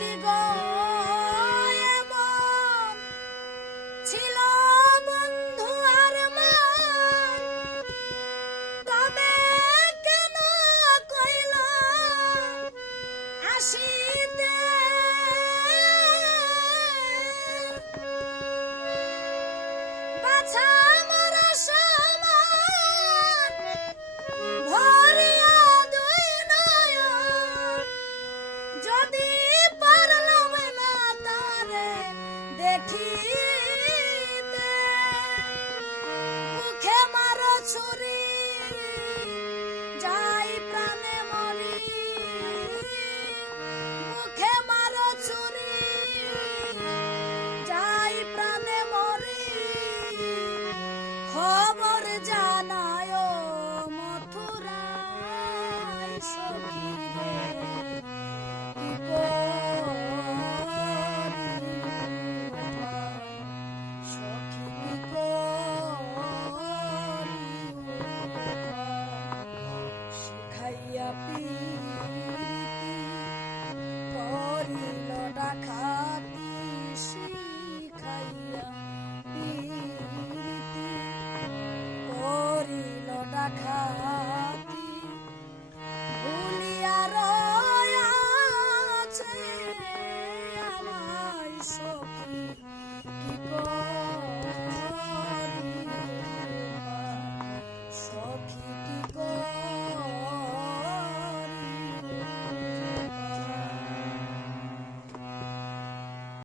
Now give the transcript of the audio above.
যদি গো এমন ছিল বন্ধু আর মান, তবে কেন কইল আসিতে? বাছা মরা সমান ভরিয়া দুই নয়ন, যদি পারলাম না তারে দেখিতে। মুখে মারো ছুরি যাই প্রাণে মরি, মুখে মারো ছুরি যাই প্রাণে মরি। খবর জানায় মথুরায় সখী রে, কি করি সখী কি করি শিখাইয়া প্রীতি করিল ডাকাতি, শিখাইয়া প্রীতি করিল ডাকাতি।